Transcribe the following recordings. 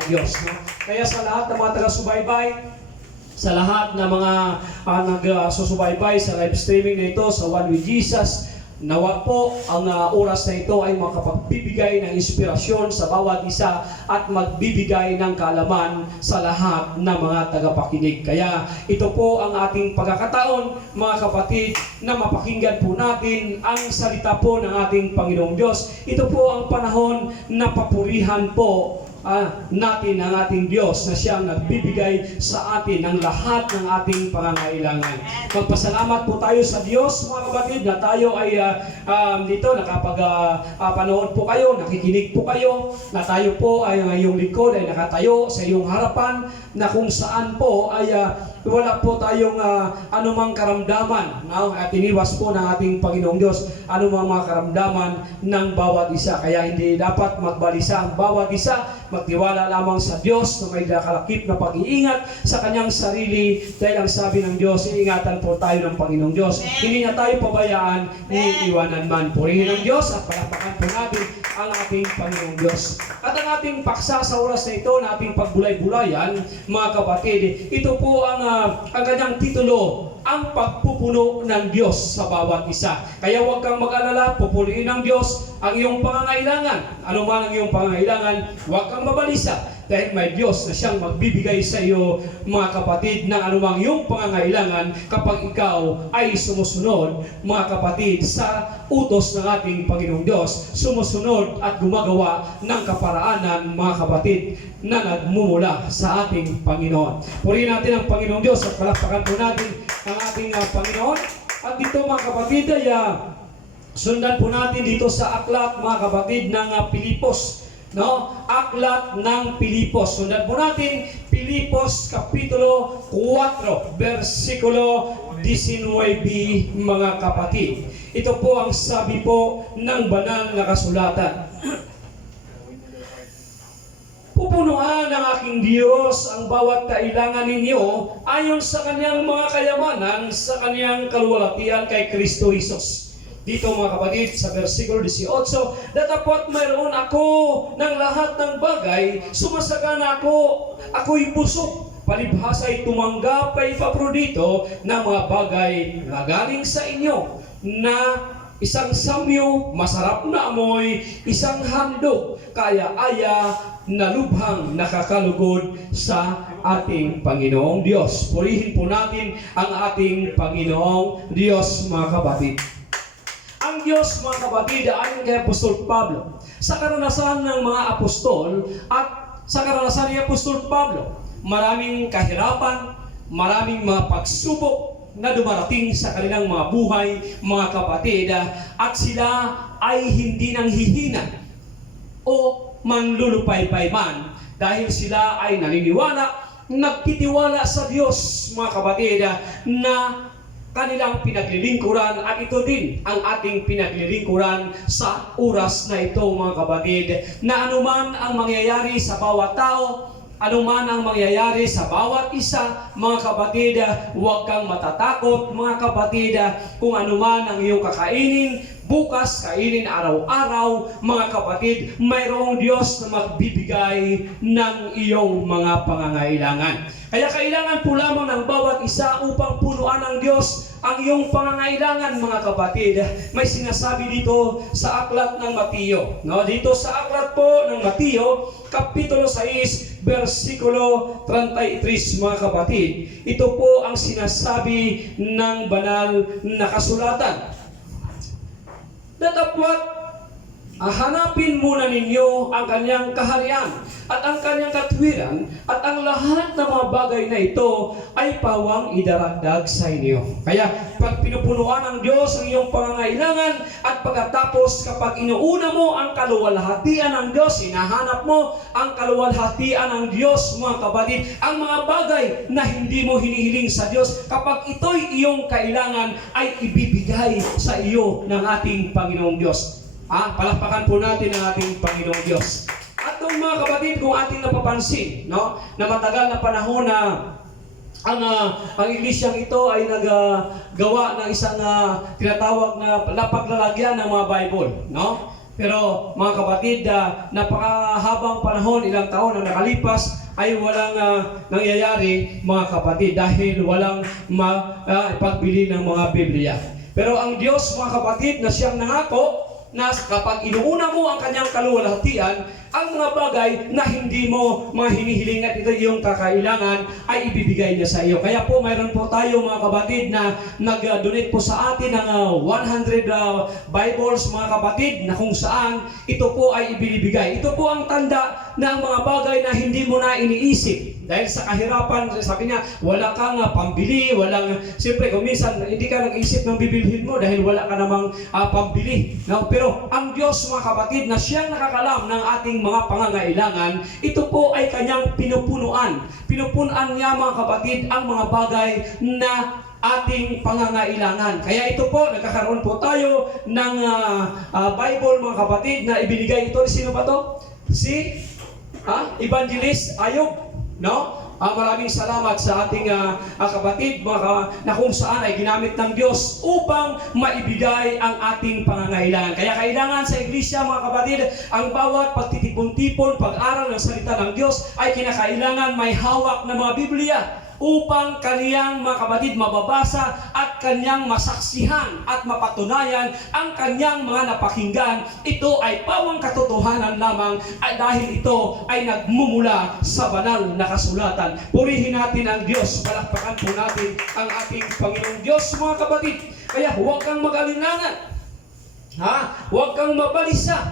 ng Diyos. No? Kaya sa lahat ng mga taga-subaybay, sa lahat ng mga nagsusubaybay sa live streaming na ito sa One with Jesus, nawa po ang oras na ito ay makapagbibigay ng inspirasyon sa bawat isa at magbibigay ng kaalaman sa lahat ng mga tagapakinig. Kaya ito po ang ating pagkakataon, mga kapatid, na mapakinggan po natin ang salita po ng ating Panginoong Diyos. Ito po ang panahon na papurihan po natin ang ating Diyos na siyang nagbibigay sa atin ng lahat ng ating pangangailangan. Magpasalamat po tayo sa Diyos, mga kapatid, na tayo ay dito nakapag-panood po kayo, nakikinig po kayo, na tayo po ay ngayong lingkod ay nakatayo sa iyong harapan, na kung saan po ay wala po tayong anumang karamdaman, no? At iniwas po ng ating Panginoong Diyos anumang mga karamdaman ng bawat isa. Kaya hindi dapat magbalisa ang bawat isa, magtiwala lamang sa Diyos na may nakalakip na pag-iingat sa kanyang sarili, dahil ang sabi ng Diyos, iingatan po tayo ng Panginoong Diyos. Hindi na tayo pabayaan ni iwanan man. Purihin ng Diyos at palakpakan po natin ang ating Panginoong Diyos. At ang ating paksa sa oras na ito, na ating pagbulay-bulayan, mga kapatid, ito po ang kanyang titulo, ang pagpupuno ng Diyos sa bawat isa. Kaya huwag kang mag-alala, pupunuin ng Diyos ang iyong pangangailangan. Ano man ang iyong pangangailangan, huwag kang mabalisa, dahil may Diyos na siyang magbibigay sa iyo, mga kapatid, ng anumang iyong pangangailangan kapag ikaw ay sumusunod, mga kapatid, sa utos ng ating Panginoong Diyos, sumusunod at gumagawa ng kaparaanan, mga kapatid, na nagmumula sa ating Panginoon. Purihin natin ang Panginoong Diyos at palakpakan po natin ang ating Panginoon. At dito, mga kapatid, ay sundan po natin dito sa aklat, mga kapatid, ng Pilipos. No? Aklat ng Pilipos. Sundan po natin Pilipos Kapitulo 4, versikulo 19, mga kapatid. Ito po ang sabi po ng banal na kasulatan. Pupunuan ng aking Diyos ang bawat kailangan ninyo ayon sa kanyang mga kayamanan sa kanyang kaluwalhatian kay Kristo Jesus. Dito, mga kapatid, sa versikulo 18, datapwat mayroon ako ng lahat ng bagay, sumasagana ako, ako'y busog, palibhasa'y tumanggap kay Epaprodito ng mga bagay na galing sa inyo, na isang samyo, masarap na amoy, isang handog, kaya-aya, na lubhang nakakalugod sa ating Panginoong Diyos. Purihin po natin ang ating Panginoong Diyos, mga kapatid. Ang Diyos, mga kapatid, ayon kay Apostol Pablo, sa karanasan ng mga apostol at sa karanasan ni Apostol Pablo, maraming kahirapan, maraming mga pagsubok na dumarating sa kanilang mga buhay, mga kapatid, at sila ay hindi nang hihina o manlulupaypay man, dahil sila ay naniniwala, nagtitiwala sa Diyos, mga kapatid, na kanilang pinaglilingkuran, at ito din ang ating pinaglilingkuran sa oras na ito, mga kapatid, na anuman ang mangyayari sa bawat tao, anuman ang mangyayari sa bawat isa, mga kapatid, huwag kang matatakot, mga kapatid, kung anuman ang iyong kakainin, bukas, kainin araw-araw, mga kapatid, mayroong Diyos na magbibigay ng iyong mga pangangailangan. Kaya kailangan po lamang ng bawat isa upang punuan ng Diyos ang iyong pangangailangan, mga kapatid. May sinasabi dito sa aklat ng Mateo. No? Dito sa aklat po ng Mateo, Kapitulo 6, versikulo 33, mga kapatid. Ito po ang sinasabi ng banal na kasulatan. Datapwat, hanapin muna ninyo ang kanyang kaharian at ang kanyang katwiran, at ang lahat ng mga bagay na ito ay pawang idaragdag sa inyo. Kaya pag pinupunuan ng Diyos ang iyong pangangailangan, at pagkatapos kapag inuuna mo ang kaluwalhatian ng Diyos, hinahanap mo ang kaluwalhatian ng Diyos, mga kapatid, ang mga bagay na hindi mo hinihiling sa Diyos, kapag ito'y iyong kailangan, ay ibibigay sa iyo ng ating Panginoong Diyos. Palakpakan po natin ang ating Panginoong Diyos. At itong, mga kapatid, kung ating napapansin, no, na matagal na panahon na ang iglesyang ito ay naggawa ng isang tinatawag na paglalagyan ng mga Bible, no? Pero mga kapatid, napakahabang panahon, ilang taon ang nakalipas, ay walang nangyayari mga kapatid dahil walang pagbili ng mga Biblia. Pero ang Diyos mga kapatid na siyang nangako na kapag inuuna mo ang kanyang kaluwalhatian, ang mga bagay na hindi mo mga hinihiling at ito yung kakailangan ay ibibigay niya sa iyo. Kaya po mayroon po tayo mga kapatid na nag-donate po sa atin ng 100 Bibles mga kapatid na kung saan ito po ay ibinibigay. Ito po ang tanda ng mga bagay na hindi mo na iniisip. Dahil sa kahirapan, sabi niya, wala kang pambili, siyempre kung minsan hindi ka nag-isip ng bibilhin mo dahil wala ka namang pambili. No? Pero ang Diyos mga kapatid na siyang nakakalam ng ating mga pangangailangan, ito po ay kanyang pinupunuan. Pinupunan niya mga kapatid ang mga bagay na ating pangangailangan. Kaya ito po, nagkakaroon po tayo ng Bible mga kapatid na ibinigay ito. Sino ba to? Si Evangelist Ayub. No? Maraming salamat sa ating kapatid na kung saan ay ginamit ng Diyos upang maibigay ang ating pangangailangan. Kaya kailangan sa iglesia mga kapatid, ang bawat pagtitipon-tipon, pag-aral ng salita ng Diyos ay kinakailangan may hawak na mga Biblia upang kaniyang mga kapatid mababasa at kanyang masaksihan at mapatunayan ang kanyang mga napakinggan. Ito ay pawang katotohanan lamang dahil ito ay nagmumula sa banal na kasulatan. Purihin natin ang Diyos, palakpakan po natin ang ating Panginoong Diyos mga kapatid. Kaya huwag kang mag-alinlangan. Huwag kang mabalisa.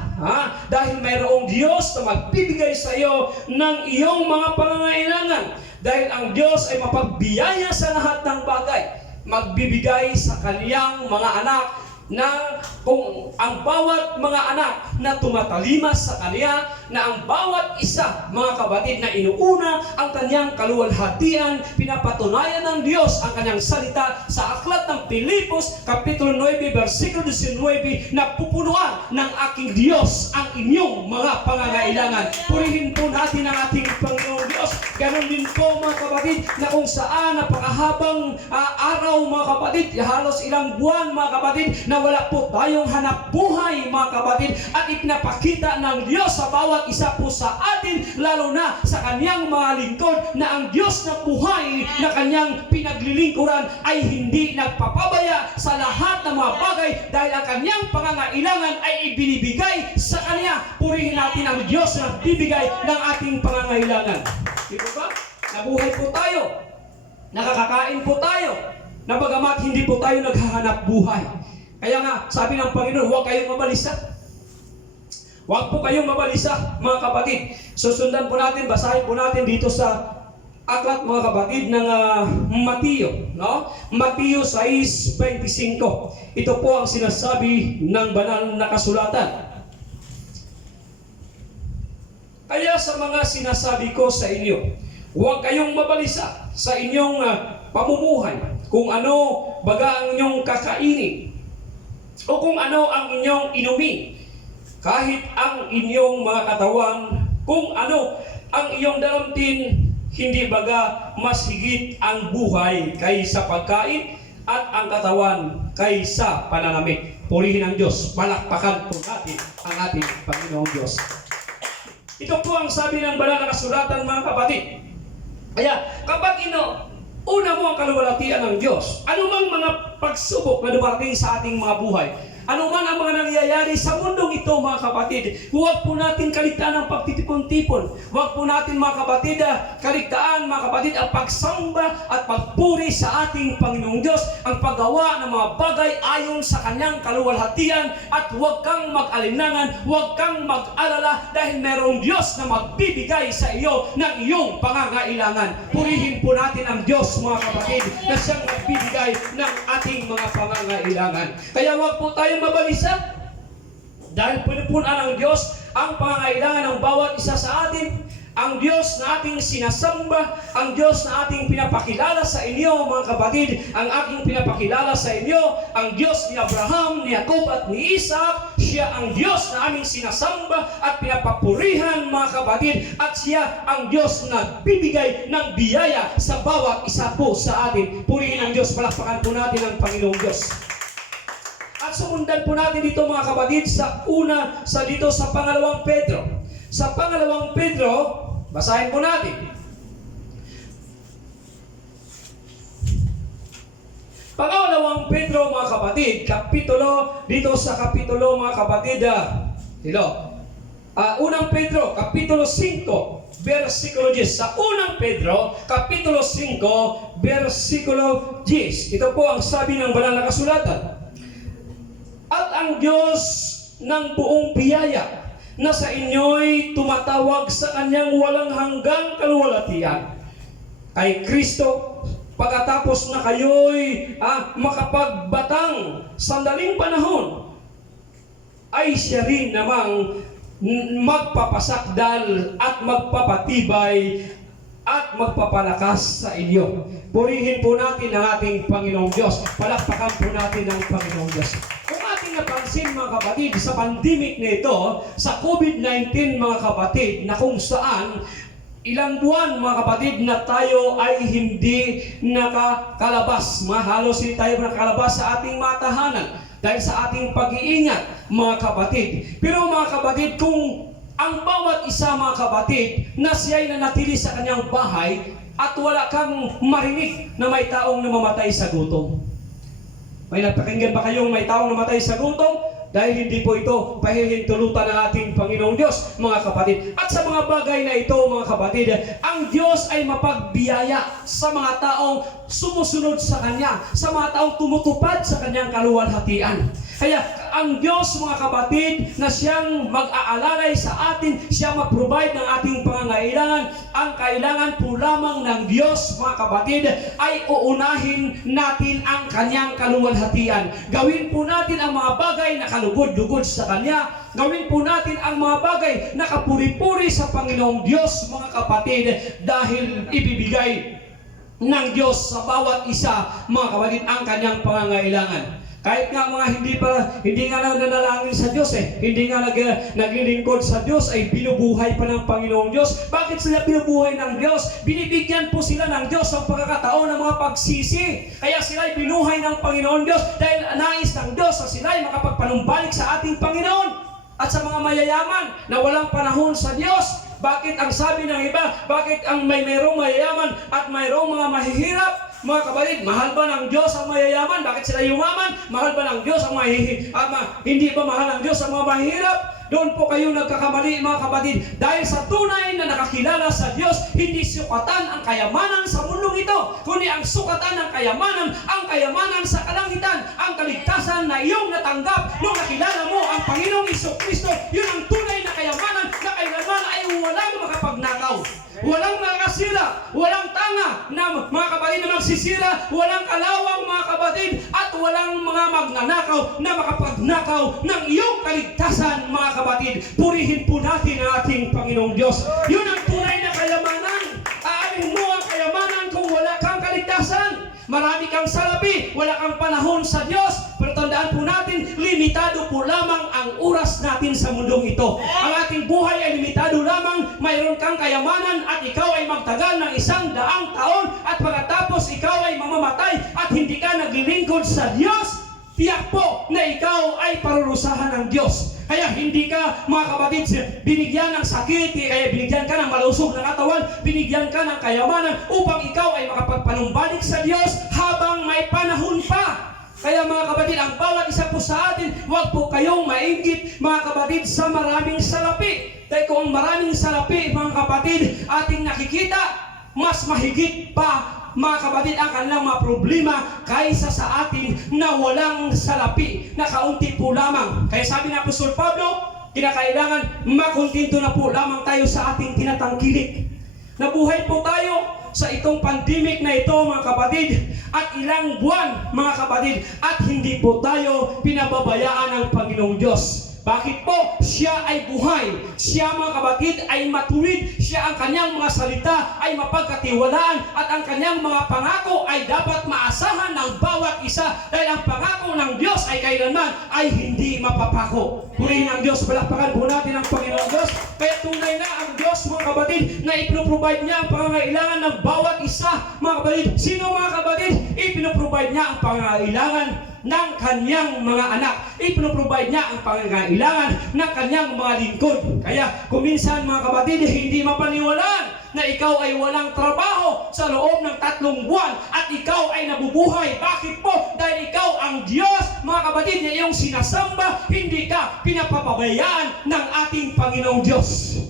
Dahil mayroong Diyos na magbibigay sa iyo ng iyong mga pangangailangan. Dahil ang Diyos ay mapagbiyaya sa lahat ng bagay. Magbibigay sa kaniyang mga anak na kung ang bawat mga anak na tumatalimas sa kaniya, na ang bawat isa mga kapatid na inuuna ang kanyang kaluwalhatian, pinapatunayan ng Diyos ang kanyang salita sa aklat ng Pilipos Kapitulo 9 versikulo 19 na pupunuan ng aking Diyos ang inyong mga pangangailangan. Purihin po natin ang ating Panginoong Diyos. Ganon din po mga kapatid na kung saan napakahabang araw mga kapatid, halos ilang buwan mga kapatid na wala po tayong hanap buhay mga kapatid, at ipinapakita ng Diyos sa bawat isa po sa atin, lalo na sa kanyang mga lingkod, na ang Diyos na buhay na kanyang pinaglilingkuran ay hindi nagpapabaya sa lahat ng mga bagay dahil ang kanyang pangangailangan ay ibinibigay sa kanya. Purihin natin ang Diyos na bibigay ng ating pangangailangan. Dito ba? Nabuhay po tayo. Nakakakain po tayo. Na bagamat hindi po tayo naghahanap buhay. Kaya nga, sabi ng Panginoon, huwag kayong mabalisa. Huwag po kayong mabalisa, mga kapatid. Susundan po natin, basahin po natin dito sa aklat, mga kapatid, ng Mateo. No? Mateo 6:25. Ito po ang sinasabi ng banal na kasulatan. Kaya sa mga sinasabi ko sa inyo, huwag kayong mabalisa sa inyong pamumuhay, kung ano baga ang inyong kakainin, o kung ano ang inyong inumin, kahit ang inyong mga katawan, kung ano ang iyong dalamtin, hindi baga mas higit ang buhay kaysa pagkain at ang katawan kaysa pananamit. Purihin ang Diyos, palakpakan po natin ang ating Panginoong Diyos. Ito po ang sabi ng banal na kasulatan mga kapatid. Kaya kapag una mo ang kaluwalhatian ng Diyos, anumang mga pagsubok na dumarating sa ating mga buhay, anuman ang mga nangyayari sa mundong ito mga kapatid, huwag po natin kaligtaan ang pagtitipon-tipon. Huwag po natin mga kapatid, kaligtaan mga kapatid ang pagsamba at pagpuri sa ating Panginoong Diyos, ang paggawa ng mga bagay ayon sa kanyang kaluwalhatian, at huwag kang mag-alinlangan, huwag kang mag-alala dahil mayroong Diyos na magbibigay sa iyo ng iyong pangangailangan. Purihin po natin ang Diyos mga kapatid na siyang magbibigay ng ating mga pangangailangan. Kaya huwag po tayo mabalisa dahil pinupunan ng Diyos ang pangangailangan ng bawat isa sa atin. Ang Diyos na ating sinasamba, ang Diyos na ating pinapakilala sa inyo mga kapatid, ang aking pinapakilala sa inyo, ang Diyos ni Abraham, ni Jacob at ni Isaac, siya ang Diyos na aming sinasamba at pinapapurihan mga kapatid, at siya ang Diyos na bibigay ng biyaya sa bawat isa po sa atin. Purihin ang Diyos, palakpakan po natin ang Panginoong Diyos. At sumundan po natin dito mga kapatid sa pangalawang Pedro. Sa pangalawang Pedro, basahin po natin. Pangalawang Pedro mga kapatid, dito sa kapitulo mga kapatid, unang Pedro, kapitulo 5, versikulo 10. Sa unang Pedro, kapitulo 5, versikulo 10. Ito po ang sabi ng banal na kasulatan. At ang Diyos ng buong biyaya na sa inyo'y tumatawag sa kanyang walang hanggang kaluwalhatian kay Kristo, pagkatapos na kayo'y makapagbatang sandaling panahon, ay siya rin namang magpapasakdal at magpapatibay at magpapalakas sa inyo. Purihin po natin ang ating Panginoong Diyos. Palakpakan po natin ang Panginoong Diyos. Kung ating napansin mga kapatid, sa pandemic na ito, sa COVID-19 mga kapatid, na kung saan ilang buwan mga kapatid na tayo ay hindi nakakalabas. Halos hindi tayo nakakalabas sa ating mga tahanan dahil sa ating pag-iingat mga kapatid. Pero mga kapatid, kung ang bawat isa mga kapatid na siya'y nanatili sa kanyang bahay at wala kang marinig na may taong namamatay sa gutom. May napakinggan ba kayong may taong namatay sa gutom? Dahil hindi po ito pahihintulutan ng ating Panginoong Diyos, mga kapatid. At sa mga bagay na ito, mga kapatid, ang Diyos ay mapagbiyaya sa mga taong sumusunod sa Kanya, sa mga taong tumutupad sa Kanyang kaluwalhatian. Kaya ang Diyos mga kapatid na siyang mag-aalalay sa atin, siyang mag-provide ng ating pangangailangan. Ang kailangan po lamang ng Diyos mga kapatid ay uunahin natin ang Kanyang kaluwalhatian. Gawin po natin ang mga bagay na kalugod-lugod sa Kanya. Gawin po natin ang mga bagay na kapuri-puri sa Panginoong Diyos mga kapatid, dahil ibibigay ng Diyos sa bawat isa mga kapatid ang Kanyang pangangailangan. Kahit nga mga hindi nga nanalangin sa Diyos hindi nga naglilingkod sa Diyos, ay binubuhay pa ng Panginoong Diyos. Bakit sila binubuhay ng Diyos? Binibigyan po sila ng Diyos ng pagkakataon ng mga pagsisi. Kaya sila ay binuhay ng Panginoong Diyos dahil nais ng Diyos na sila ay makapagpanumbalik sa ating Panginoon. At sa mga mayayaman na walang panahon sa Diyos, bakit ang sabi ng iba, bakit ang mayroong mayayaman at mayroong mga mahihirap? Mga kapatid, mahal ba ng Diyos ang mayayaman? Bakit sila yumaman? Mahal ba ng Diyos ang hindi ba mahal ng Diyos ang mga mahirap? Doon po kayo nagkakamali mga kapatid. Dahil sa tunay na nakakilala sa Diyos, hindi sukatan ang kayamanan sa mundong ito, kundi ang sukatan ng kayamanan, ang kayamanan sa kalangitan, ang kaligtasan na iyong natanggap nung nakilala mo ang Panginoong Jesucristo. Yun ang tunay na kayamanan na kailanman ay walang makapagnakaw. Walang nakasira, walang tanga na mga kapatid na magsisira, walang kalawang mga kapatid, at walang mga magnanakaw na makapagnakaw ng iyong kaligtasan mga kapatid. Purihin po natin ang ating Panginoong Diyos. Yun ang tunay na kayamanan. Aalin mo ang kayamanan kung wala kang kaligtasan. Marami kang salapi, wala kang panahon sa Diyos. Pero tandaan po natin, limitado po lamang ang oras natin sa mundong ito. Ang ating buhay ay limitado lamang. Mayroon kang kayamanan at ikaw ay magtagal ng 100 taon, at pagkatapos ikaw ay mamamatay at hindi ka naglilingkod sa Diyos, tiyak po na ikaw ay parurusahan ng Diyos. Kaya hindi ka, mga kapatid, binigyan ng sakit, kaya binigyan ka ng malusog na katawan, binigyan ka ng kayamanan upang ikaw ay makapagpanumbalik sa Diyos habang may panahon pa. Kaya mga kapatid, ang bawat isa po sa atin, huwag po kayong mainggit mga kapatid sa maraming salapi. Dahil kung maraming salapi mga kapatid ating nakikita, mas mahigit pa mga kapatid ang kanilang mga problema kaysa sa atin na walang salapi, na kaunti po lamang. Kaya sabi ng Apostol Pablo, kinakailangan makontento na po lamang tayo sa ating tinatangkilik. Nabuhay po tayo sa itong pandemic na ito mga kapatid, at ilang buwan mga kapatid, at hindi po tayo pinababayaan ng Panginoong Diyos. Bakit po? Siya ay buhay. Siya mga kapatid ay matuwid. Siya ang kanyang mga salita ay mapagkatiwalaan, at ang kanyang mga pangako ay dapat maasahan ng bawat isa, dahil ang pangako ng Diyos ay kailanman ay hindi mapapako. Purihin ang Diyos, palakpakan po natin ang Panginoong Diyos. Kaya tunay na ang Diyos mga kapatid na ipinoprovide niya ang pangangailangan ng bawat isa mga kapatid. Sino mga kapatid? Ipinoprovide niya ang pangangailangan ng kanyang mga anak. Ipinoprovide niya ang pangangailangan ng kanyang mga lingkod. Kaya kuminsan mga kapatid, hindi mapaniwalaan na ikaw ay walang trabaho sa loob ng 3 buwan at ikaw ay nabubuhay. Bakit po? Dahil ikaw ang Diyos, mga kapatid, na iyong sinasamba, hindi ka pinapapabayaan ng ating Panginoong Diyos.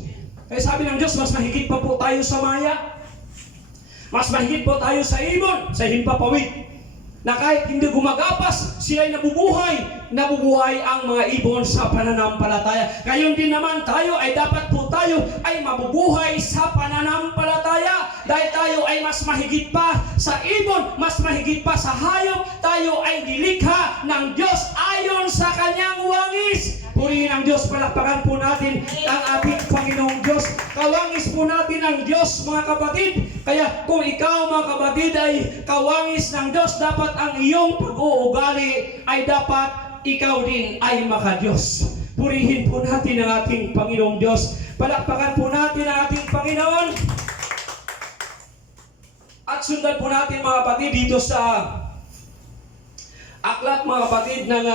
Kaya sabi ng Diyos, mas mahigit pa po tayo sa maya. Mas mahigit po tayo sa ibon, sa himpapawid. Na kahit hindi gumagapas, sila'y nabubuhay ang mga ibon sa pananampalataya. Ngayon din naman tayo ay dapat po tayo ay mabubuhay sa pananampalataya. Dahil tayo ay mas mahigit pa sa ibon, mas mahigit pa sa hayop, tayo ay nilikha ng Diyos ayon sa kanyang wangis. Purihin ang Diyos, palakpakan po natin ang ating Panginoong Diyos. Kawangis po natin ang Diyos, mga kapatid. Kaya kung ikaw, mga kapatid, ay kawangis ng Diyos, dapat ang iyong pag-uugali ay dapat ikaw din ay makadiyos. Purihin po natin ang ating Panginoong Diyos. Palakpakan po natin ang ating Panginoon. At sundan po natin, mga kapatid, dito sa aklat, mga kapatid, ng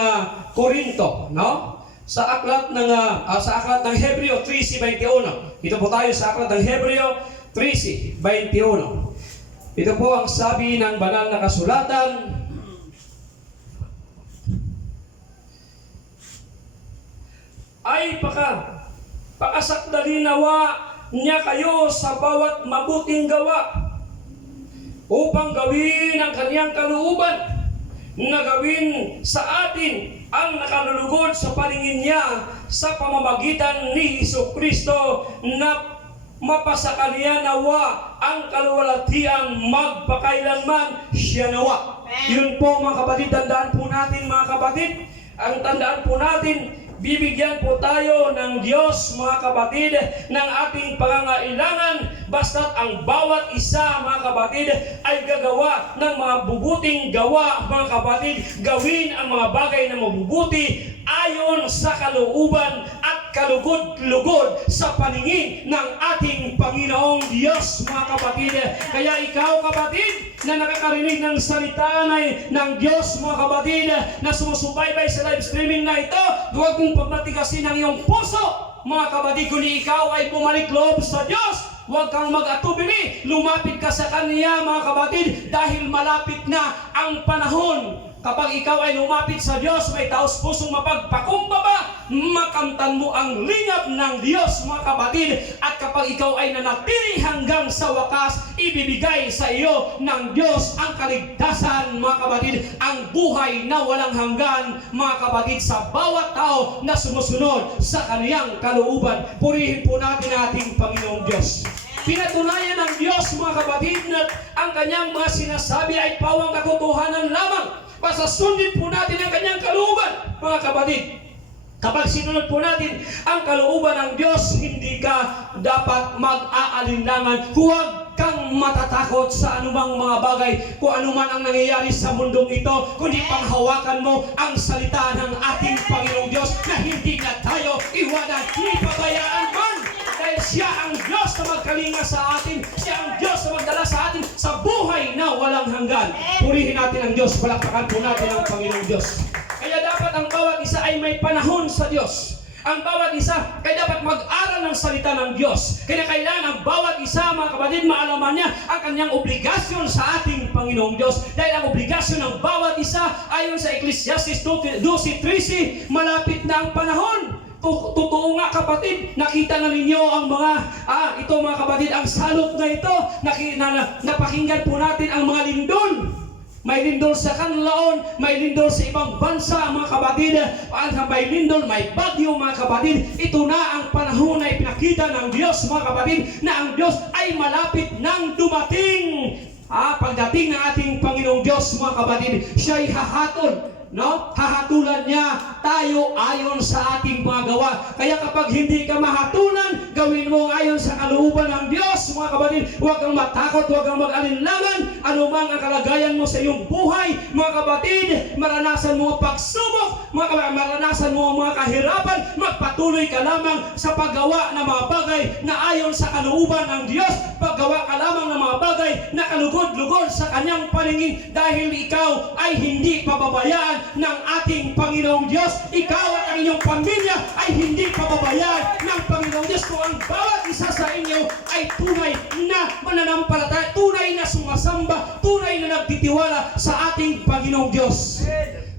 Korinto, no? Sa aklat ng Hebreo 13:21. Ito po tayo sa aklat ng Hebreo 13:21. Ito po ang sabi ng banal na kasulatan. Ay pakasakdali nawa niya kayo sa bawat mabuting gawa upang gawin ang kaniyang kalooban na gawin sa atin ang nakalulugod sa paningin niya sa pamamagitan ni Jesucristo, na mapasakalian nawa ang kaluwalhatian magpakailanman siya nawa. Yun po, mga kapatid, tandaan po natin, mga kapatid, ang tandaan po natin, bibigyan po tayo ng Diyos, mga kapatid, ng ating pangangailangan basta't ang bawat isa, mga kapatid, ay gagawa ng mga bubuting gawa, mga kapatid, gawin ang mga bagay na mabubuti ayon sa kalooban at kalugod-lugod sa paningin ng ating Panginoong Diyos, mga kapatid. Kaya ikaw, kapatid, na nakakarinig ng salita ng Diyos, mga kapatid, na sumusubaybay sa live streaming na ito, huwag mong pagmatigasin ang iyong puso, mga kapatid, kundi ikaw ay bumalik loob sa Diyos. Huwag kang mag-atubili, lumapit ka sa Kanya, mga kapatid, dahil malapit na ang panahon. Kapag ikaw ay lumapit sa Diyos, may taos pusong mapagpakumbaba, makamtan mo ang lingap ng Diyos, mga kapatid. At kapag ikaw ay nanatili hanggang sa wakas, ibibigay sa iyo ng Diyos ang kaligtasan, mga kapatid, ang buhay na walang hanggan, mga kapatid, sa bawat tao na sumusunod sa Kaniyang kalooban. Purihin po natin ating Panginoong Diyos. Pinatunayan ng Diyos, mga kapatid, na ang Kanyang mga sinasabi ay pawang katotohanan lamang. Pasasundin po natin ang Kanyang kalooban, mga kapatid. Kapag sinunod po natin ang kalooban ng Diyos, hindi ka dapat mag-aalinlangan. Huwag kang matatakot sa anumang mga bagay, kung anuman ang nangyayari sa mundong ito, kundi panghawakan mo ang salita ng ating Panginoong Diyos na hindi na tayo iwanan ni pabayaan man. Dahil siya ang Diyos na magkalinga sa atin, siya ang Diyos na magdala sa atin sa buhay na walang hanggan. Purihin natin ang Diyos, palakpakan po natin ang Panginoong Diyos. Kaya dapat ang bawat isa ay may panahon sa Diyos. Ang bawat isa ay dapat mag-aral ng salita ng Diyos. Kaya kailangan ang bawat isa, mga kapatid, maalaman niya ang kanyang obligasyon sa ating Panginoong Diyos. Dahil ang obligasyon ng bawat isa, ayon sa Ecclesiastes 12:13, malapit na ang panahon. Totoo nga, kapatid, nakita na ninyo ang mga ito, mga kapatid, ang salot na ito, napakinggan po natin ang mga lindol. May lindol sa Kanlaon, may lindol sa ibang bansa, mga kapatid, may lindol, may bagyo, mga kapatid. Ito na ang panahon na ipinakita ng Diyos, mga kapatid, na ang Diyos ay malapit nang dumating. Pagdating ng ating Panginoong Diyos, mga kapatid, siya'y hahatol. No? Hahatulan niya tayo ayon sa ating mga gawa. Kaya kapag hindi ka mahatulan, gawin mo ayon sa kalooban ng Diyos, mga kapatid. Huwag kang matakot, huwag kang mag-alinlangan. Anumang ang kalagayan mo sa iyong buhay, mga kapatid, maranasan mo ang pagsubok, maranasan mo ang mga kahirapan, magpatuloy ka lamang sa paggawa ng mga bagay na ayon sa kalooban ng Diyos. makagawa ka lamang ng mga bagay na kalugod-lugod sa kanyang paningin dahil ikaw ay hindi pababayaan ng ating Panginoong Diyos. Ikaw at ang inyong pamilya ay hindi pababayaan ng Panginoong Diyos. Kung ang bawat isa sa inyo ay tunay na mananampalataya, tunay na sumasamba, tunay na nagtitiwala sa ating Panginoong Diyos.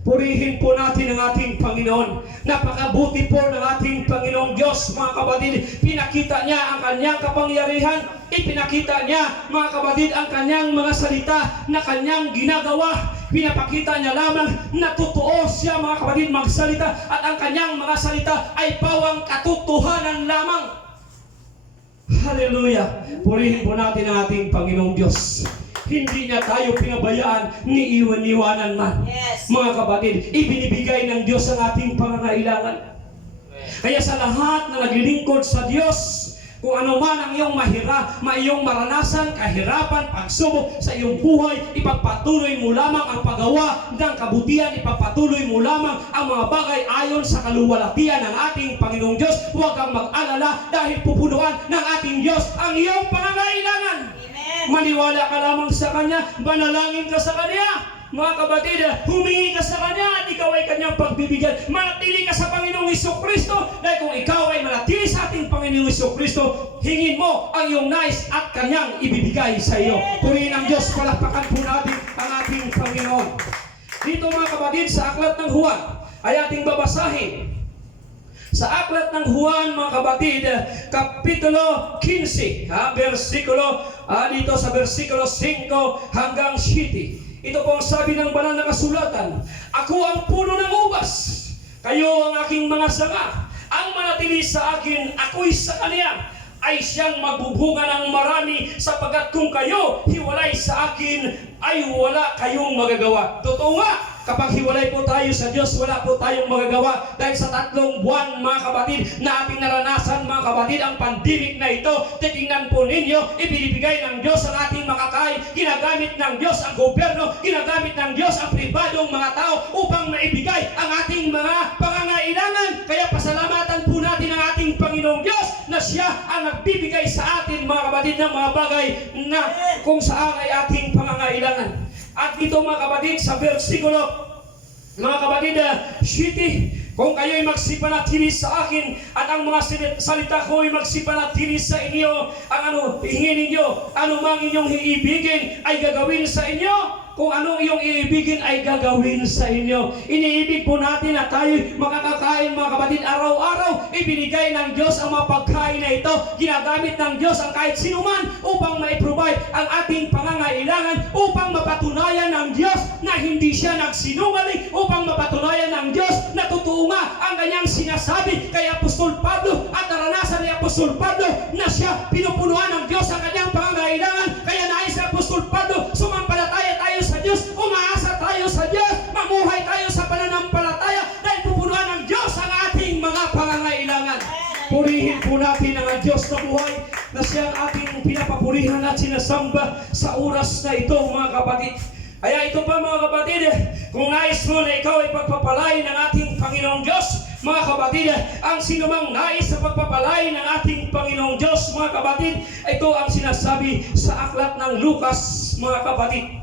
Purihin po natin ang ating Panginoon. Napakabuti po ng ating Panginoong Diyos, mga kapatid. Pinakita niya ang kanyang kapangyarihan. Ipinakita niya, mga kapatid, ang kanyang mga salita na kanyang ginagawa. Pinapakita niya lamang na totoo siya, mga kapatid, magsalita. At ang kanyang mga salita ay pawang katotohanan lamang. Hallelujah! Purihin po natin ang ating Panginoong Diyos. Hindi niya tayo pinabayaan ni iwan-iwanan man. Yes. Mga kapatid, ibinibigay ng Diyos ang ating pangangailangan. Kaya sa lahat na naglilingkod sa Diyos, kung ano man ang iyong iyong maranasan, kahirapan, pagsubok sa iyong buhay, ipagpatuloy mo lamang ang paggawa ng kabutihan, ipagpatuloy mo lamang ang mga bagay ayon sa kaluwalhatian ng ating Panginoong Diyos. Huwag kang mag-alala dahil pupunuan ng ating Diyos ang iyong pangangailangan. Maniwala ka lamang sa Kanya, manalangin ka sa Kanya. Mga kapatid, humingi ka sa Kanya at ikaw ay Kanyang pagbibigyan. Manatili ka sa Panginoong Hesukristo dahil kung ikaw ay manatili sa ating Panginoong Hesukristo, hingin mo ang iyong nais at Kanyang ibibigay sa iyo. Purihin ang Diyos, palakpakan po natin ang ating Panginoon. Dito mga kapatid, sa aklat ng Juan ay ating babasahin. Sa aklat ng Juan, mga kapatid, kapitulo 15, versikulo, dito sa versikulo 5 hanggang 7. Ito po ang sabi ng banal na kasulatan. Ako ang puno ng ubas, kayo ang aking mga sanga. Ang manatili sa akin, ako'y sa kanya, ay siyang magbubunga ng marami, sapagkat kung kayo hiwalay sa akin, ay wala kayong magagawa. Totoo nga, kapag hiwalay po tayo sa Diyos, wala po tayong magagawa. Dahil sa 3 buwan, mga kapatid, na ating naranasan, mga kapatid, ang pandemic na ito, titingnan po ninyo, ibinibigay ng Diyos ang ating makakain, ginagamit ng Diyos ang gobyerno, ginagamit ng Diyos ang pribadong mga tao upang maibigay ang ating mga pangangailangan. Kaya pasalamatan po natin ang ating Panginoong Diyos na siya ang nagbibigay sa atin, mga kapatid, ng mga bagay na kung saan ay ating pangangailangan. At dito mga kapatid, sa versikulo, mga kapatid, 7, kung kayo'y magsipanatili sa akin at ang mga salita ko ay magsipanatili sa inyo, ang hingin ninyo, mang inyong iibigin ay gagawin sa inyo. Kung anong iyong iibigin ay gagawin sa inyo. Iniibig po natin na tayo makakakain, mga kapatid, araw-araw. Ibinigay ng Diyos ang mga pagkain na ito. Ginagamit ng Diyos ang kahit sinuman upang ma-provide ang ating pangangailangan, upang mapatunayan ng Diyos na hindi siya nagsinungaling, upang mapatunayan ng Diyos na totoo nga ang kanyang sinasabi kay Apostol Pablo at naranasan ni Apostol Pablo na siya pinupunuan ng Diyos ang kanyang pangangailangan. Kaya nais ni Apostol Pablo, sumampalataya tayo sa Diyos, umaasa tayo sa Diyos, mamuhay tayo sa pananampalataya dahil pupunuan ng Diyos ang ating mga pangangailangan. Purihin po natin ang Diyos na buhay na siya ang ating pinapapurihan at sinasamba sa oras na ito, mga kapatid. Kaya ito pa, mga kapatid, kung nais mo na ikaw ay pagpapalain ng ating Panginoong Diyos, mga kapatid, ang sinumang nais sa pagpapalain ng ating Panginoong Diyos, mga kapatid, ito ang sinasabi sa aklat ng Lucas, mga kapatid.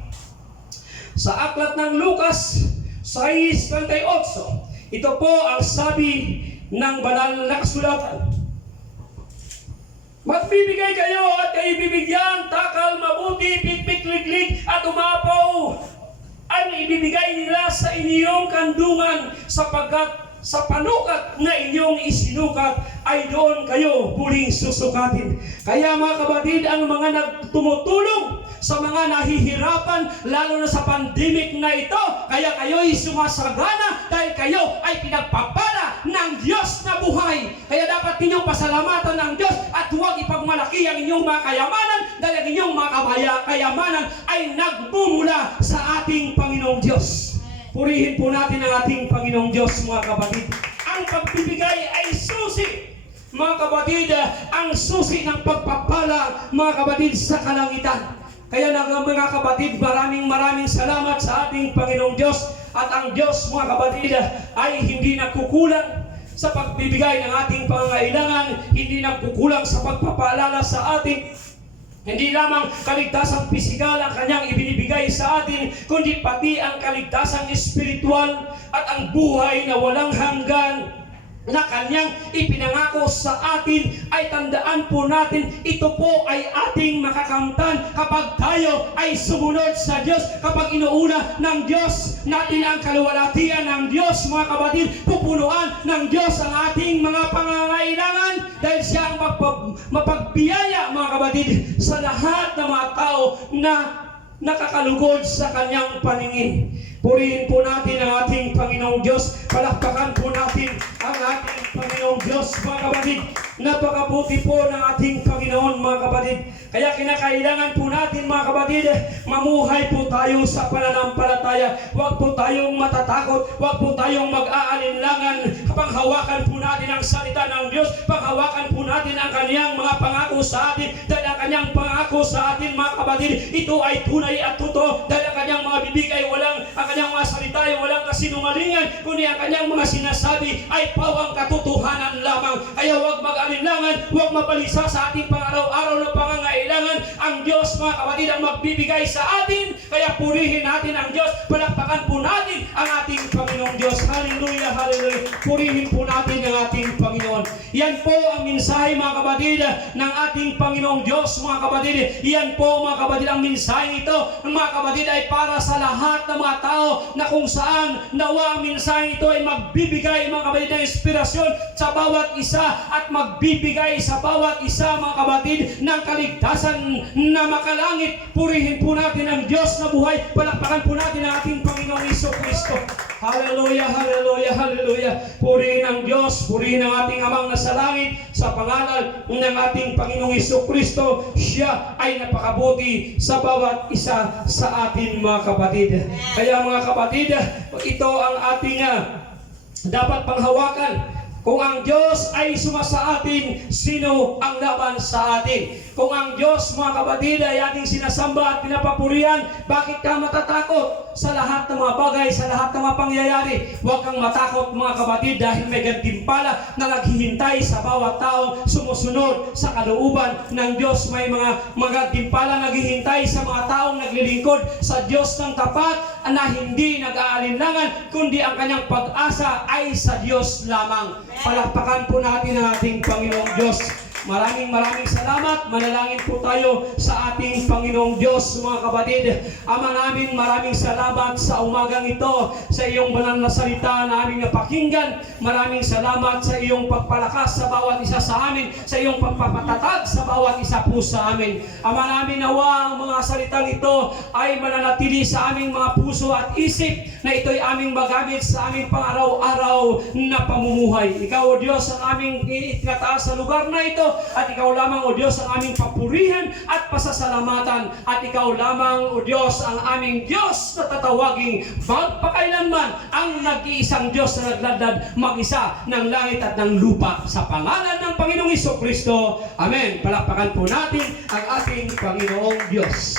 Sa aklat ng Lucas 6:38, ito po ang sabi ng banal na kasulatan. Magbibigay kayo at kayo bibigyan, takal, mabuti, pikpik, liglig, at umapaw. Ang ibibigay nila sa inyong kandungan, sapagkat sa panukat na inyong isinukat ay doon kayo muling susukatin. Kaya mga kapatid, ang mga nagtumutulong sa mga nahihirapan, lalo na sa pandemic na ito, kaya kayo'y sumasagana dahil kayo ay pinagpapala ng Diyos na buhay. Kaya dapat ninyong pasalamatan ng Diyos at huwag ipagmalaki ang inyong mga kayamanan dahil ang inyong mga kayamanan ay nagmumula sa ating Panginoong Diyos. Purihin po natin ang ating Panginoong Diyos, mga kapatid. Ang pagbibigay ay susi, mga kapatid, ang susi ng pagpapala, mga kapatid, sa kalangitan. Kaya mga kapatid, maraming salamat sa ating Panginoong Diyos. At ang Diyos, mga kapatid, ay hindi nagkukulang sa pagbibigay ng ating pangangailangan, hindi nagkukulang sa pagpapaalala sa atin. Hindi lamang kaligtasang pisikal ang kanyang ibinibigay sa atin, kundi pati ang kaligtasang espiritual at ang buhay na walang hanggan na kanyang ipinangako sa atin. Ay tandaan po natin, ito po ay ating makakamtan kapag tayo ay sumunod sa Diyos, kapag inuuna ng Diyos natin ang kaluwalhatian ng Diyos, mga kapatid. Pupunuan ng Diyos ang ating mga pangangailangan dahil siya ang mapagbiyaya, mga kapatid, sa lahat ng mga tao na nakakalugod sa kanyang paningin. Purihin po natin ang ating Panginoong Diyos. Palakpakan po natin ang ating Panginoong Diyos, mga kapatid. Napakabuti po ng ating Panginoon, mga kapatid. Kaya kinakailangan po natin, mga kapatid, mamuhay po tayo sa pananampalataya. Huwag po tayong matatakot. Huwag po tayong mag-aalinlangan. Panghawakan po natin ang salita ng Diyos. Panghawakan po natin ang kanyang mga pangako sa atin. Dahil ang kanyang pangako sa atin, mga kapatid, ito ay tunay at totoo. Dahil ang kanyang mga bibig ay ang kanyang mga salita ay walang kasinungalingan, kundi ang kanyang mga sinasabi ay pawang katotohanan lamang. Kaya huwag mag-alinlangan, huwag mabalisa sa ating pang-araw-araw na pangangailangan. Ang Diyos, mga kapatid, ang magbibigay sa atin. Kaya purihin natin ang Diyos. Palakpakan po natin ang ating Panginoong Diyos. Hallelujah, hallelujah. Purihin po natin ang ating Panginoon. Yan po ang mensahe, mga kapatid, ng ating Panginoong Diyos, mga kapatid. Yan po, mga kapatid, ang mensahe ito, mga kapatid, ay para sa lahat ng mga tao na kung saan nawa ang mensahe ito ay magbibigay, mga kapatid, ng inspirasyon sa bawat isa at magbibigay sa bawat isa, mga kapatid, ng kaligtasan na makalangit. Purihin po natin ang Diyos na buhay. Palakpakan po natin ang ating Panginoong Jesucristo. Hallelujah, hallelujah, hallelujah. Purihin ang Diyos, purihin ang ating Amang nasa langit sa pangalan ng ating Panginoong Jesucristo. Siya ay napakabuti sa bawat isa sa atin, mga kapatid. Kaya, mga kapatid, ito ang ating dapat panghawakan. Kung ang Diyos ay sumasa atin, sino ang laban sa atin? Kung ang Diyos, mga kapatid, ay ating sinasamba at pinapapurihan, bakit ka matatakot sa lahat ng mga bagay, sa lahat ng mga pangyayari? Huwag kang matakot, mga kapatid, dahil may gantimpala na naghihintay sa bawat tao sumusunod sa kalooban ng Diyos. May mga gantimpala naghihintay sa mga taong naglilingkod sa Diyos ng tapat na hindi nag-aalinlangan, kundi ang kanyang pag-asa ay sa Diyos lamang. Palakpakan po natin ang ating Panginoong Diyos. Maraming salamat. Manalangin po tayo sa ating Panginoong Diyos, mga kapatid. Ama namin, maraming salamat sa umagang ito, sa iyong banal na salita na aming napakinggan. Maraming salamat sa iyong pagpalakas sa bawat isa sa amin, sa iyong pagpapatatag sa bawat isa po sa amin. Ama namin, nawa ang mga salitang ito ay mananatili sa aming mga puso at isip, na ito'y aming magamit sa aming pang-araw-araw na pamumuhay. Ikaw, O Diyos, ang aming itinataas sa lugar na ito, at ikaw lamang, O Diyos, ang aming papurihan at pasasalamatan. At ikaw lamang, O Diyos, ang aming Diyos na tatawaging magpakailanman, ang nag-iisang Diyos na nagladlad mag-isa ng langit at ng lupa. Sa pangalan ng Panginoong Jesucristo. Amen. Palakpakan po natin ang ating Panginoong Diyos.